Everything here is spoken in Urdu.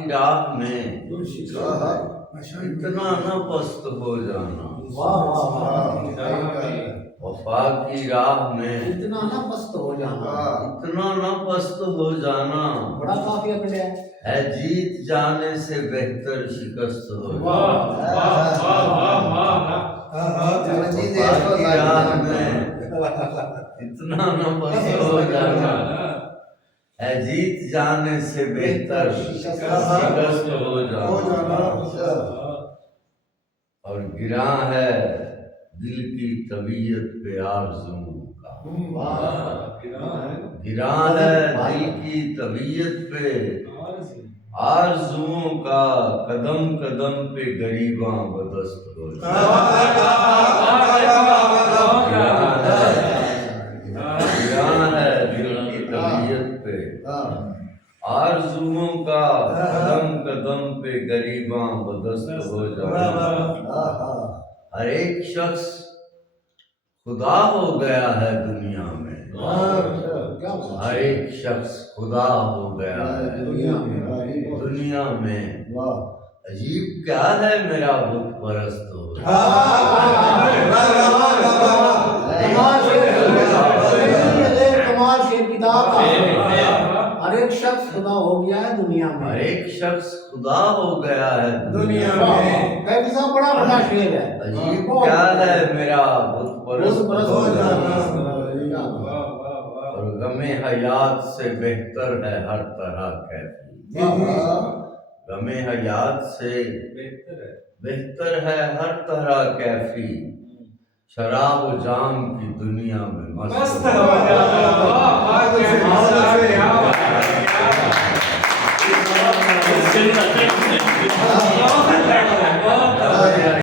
کی راہ میں اتنا نہ پست ہو جانا، وفا کی راہ میں اتنا نہ پست ہو جانا، اتنا نہ پست ہو جانا، بڑا قافیہ ملے ہے جیت جانے سے بہتر شکست ہو جانا۔ وفا کی راہ میں اتنا نہ پست ہو جانا، ہے جیت جانے سے بہتر شکست ہو جانا۔ اور گراں ہے دل کی طبیعت پہ آرزوؤں کا، گراں ہے دل کی طبیعت پہ آرزوؤں کا، قدم قدم پہ گریباں بدست ہو جانا۔ گراں ہے دل کی طبیعت پہ آرزوؤں کا، قدم قدم پہ گریباں بدست ہو جانا۔ ہر ایک شخص خدا ہو گیا ہے دنیا میں، ہر ایک شخص خدا ہو گیا ہے دنیا میں، عجیب کیا ہے میرا بت پرست ہو کمال شیر کتاب ہر ایک شخص خدا ہو گیا ہے دنیا میں، ہر ایک شخص خدا ہو گیا ہے دنیا میں، بڑا بڑا شیر ہے۔ عجیب کیا ہے میرا بت پرست ہو جانا، اور غم حیات سے بہتر ہے ہر طرح کیفی، غم حیات سے بہتر ہے ہر طرح کیفی، شراب و جام کی دنیا میں مست ہو جانا۔